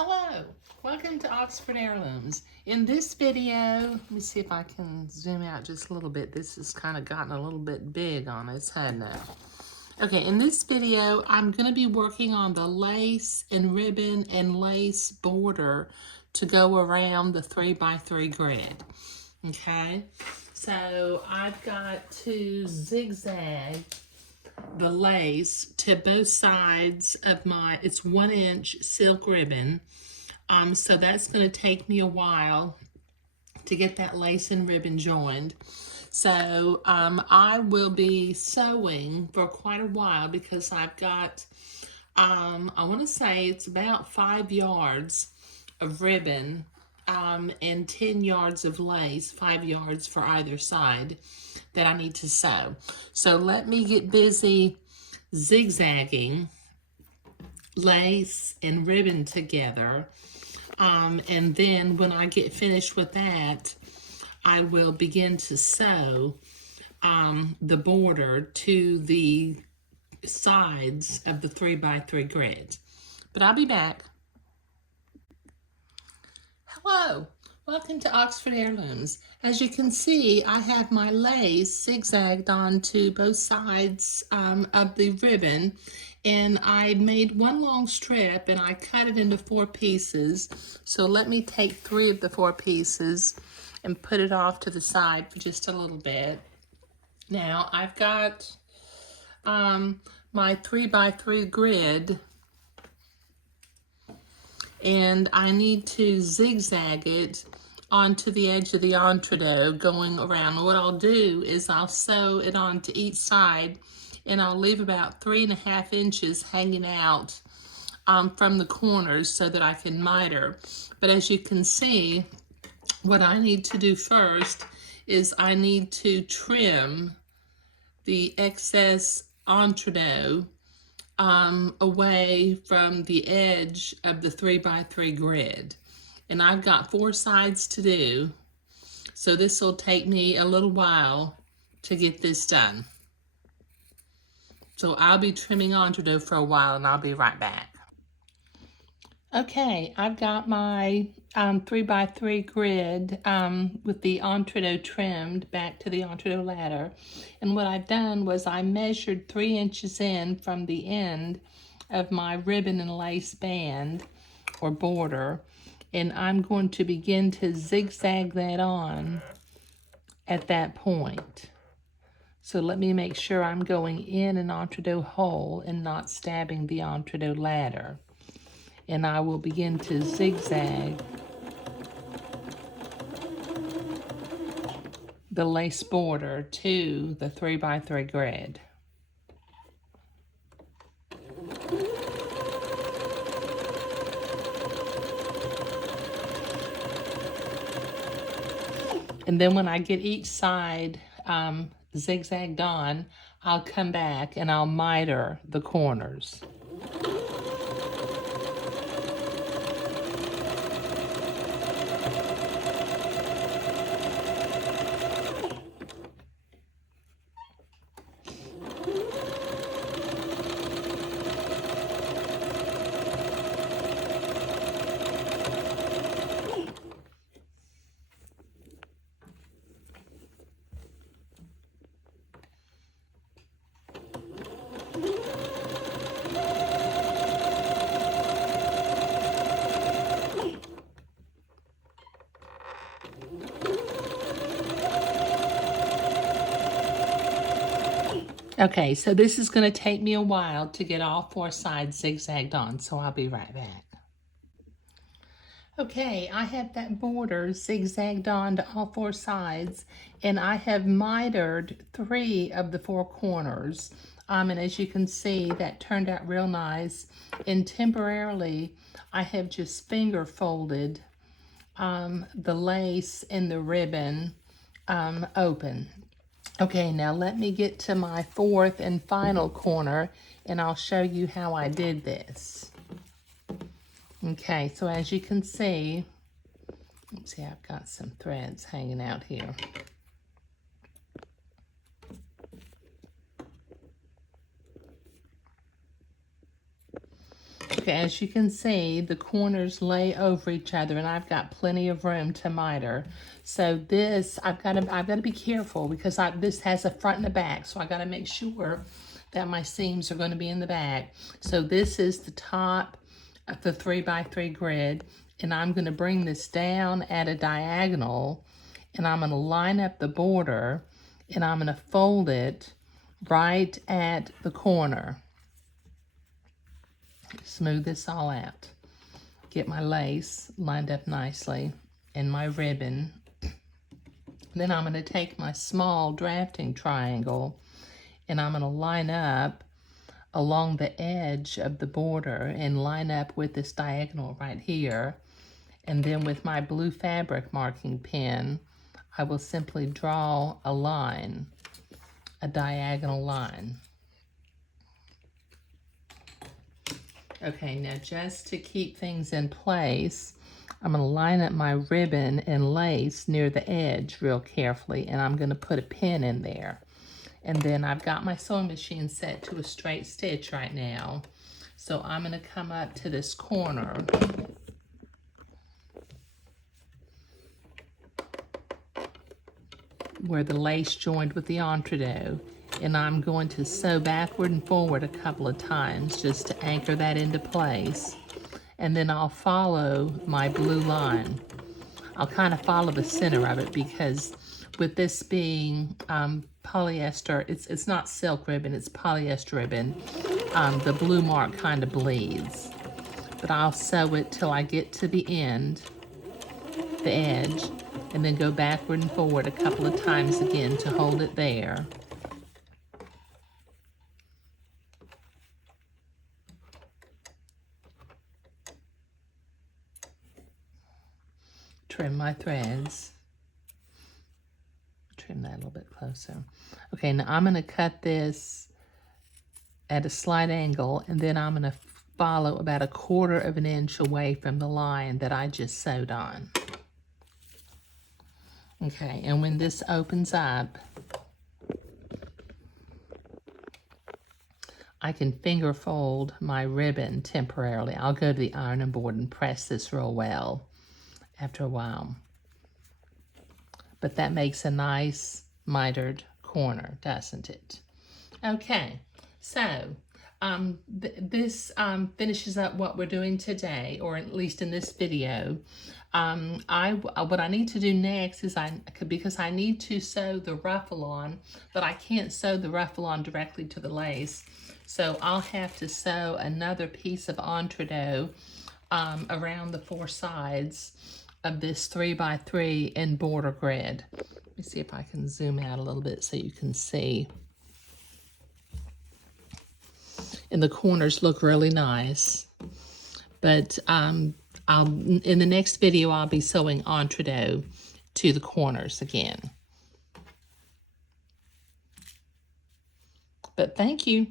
Hello, welcome to Oxford Heirlooms. In this video, let me see if I can zoom out just a little bit. This has kind of gotten a little bit big on its head now. Okay, in this video, I'm going to be working on the lace and ribbon and lace border to go around the 3x3 grid. Okay, so I've got to zigzag the lace to both sides of my, it's 1 inch silk ribbon. So that's going to take me a while to get that lace and ribbon joined. So I will be sewing for quite a while because I've got, I want to say it's about 5 yards of ribbon and 10 yards of lace, 5 yards for either side that I need to sew. So let me get busy zigzagging lace and ribbon together. And then when I get finished with that, I will begin to sew the border to the sides of the 3x3 grid. But I'll be back. Hello, welcome to Oxford Heirlooms. As you can see, I have my lace zigzagged onto both sides of the ribbon, and I made one long strip and I cut it into 4 pieces. So let me take 3 of the 4 pieces and put it off to the side for just a little bit. Now I've got my 3x3 grid, and I need to zigzag it onto the edge of the entredot going around. What I'll do is I'll sew it onto each side, and I'll leave about 3.5 inches hanging out from the corners so that I can miter. But as you can see, what I need to do first is I need to trim the excess entredot away from the edge of the 3x3 grid. And I've got 4 sides to do, so this will take me a little while to get this done. So I'll be trimming entredot for a while and I'll be right back. Okay, I've got my 3x3 grid with the entredot trimmed back to the entredot ladder. And what I've done was I measured 3 inches in from the end of my ribbon and lace band or border. And I'm going to begin to zigzag that on at that point. So let me make sure I'm going in an entredot hole and not stabbing the entredot ladder. And I will begin to zigzag the lace border to the 3x3 grid. And then when I get each side zigzagged on, I'll come back and I'll miter the corners. Okay, so this is going to take me a while to get all 4 sides zigzagged on, so I'll be right back. Okay, I have that border zigzagged on to all 4 sides, and I have mitered 3 of the 4 corners. And as you can see, that turned out real nice. And temporarily, I have just finger folded the lace and the ribbon open. Okay, now let me get to my 4th and final corner, and I'll show you how I did this. Okay, so as you can see, let's see, I've got some threads hanging out here. Okay, as you can see, the corners lay over each other, and I've got plenty of room to miter. So this, I've got to be careful because this has a front and a back, so I got to make sure that my seams are going to be in the back. So this is the top of the 3x3 grid, and I'm going to bring this down at a diagonal, and I'm going to line up the border, and I'm going to fold it right at the corner. Smooth this all out. Get my lace lined up nicely and my ribbon. Then I'm going to take my small drafting triangle and I'm going to line up along the edge of the border and line up with this diagonal right here. And then with my blue fabric marking pen, I will simply draw a line, a diagonal line. Okay, now just to keep things in place, I'm going to line up my ribbon and lace near the edge real carefully, and I'm going to put a pin in there. And then I've got my sewing machine set to a straight stitch right now. So I'm going to come up to this corner where the lace joined with the entree, and I'm going to sew backward and forward a couple of times just to anchor that into place. And then I'll follow my blue line. I'll kind of follow the center of it because with this being polyester, it's not silk ribbon, it's polyester ribbon. The blue mark kind of bleeds. But I'll sew it till I get to the end, the edge, and then go backward and forward a couple of times again to hold it there. Trim my threads. Trim that a little bit closer. Okay, now I'm going to cut this at a slight angle, and then I'm going to follow about 1/4 of an inch away from the line that I just sewed on. Okay, and when this opens up, I can finger fold my ribbon temporarily. I'll go to the ironing board and press this real well after a while. But that makes a nice mitered corner, doesn't it? Okay, so this finishes up what we're doing today, or at least in this video. What I need to do next is because I need to sew the ruffle on, but I can't sew the ruffle on directly to the lace. So I'll have to sew another piece of entree around the 4 sides of this 3x3 in border grid. Let me see if I can zoom out a little bit so you can see. And the corners look really nice. But in the next video, I'll be sewing entree to the corners again. But thank you.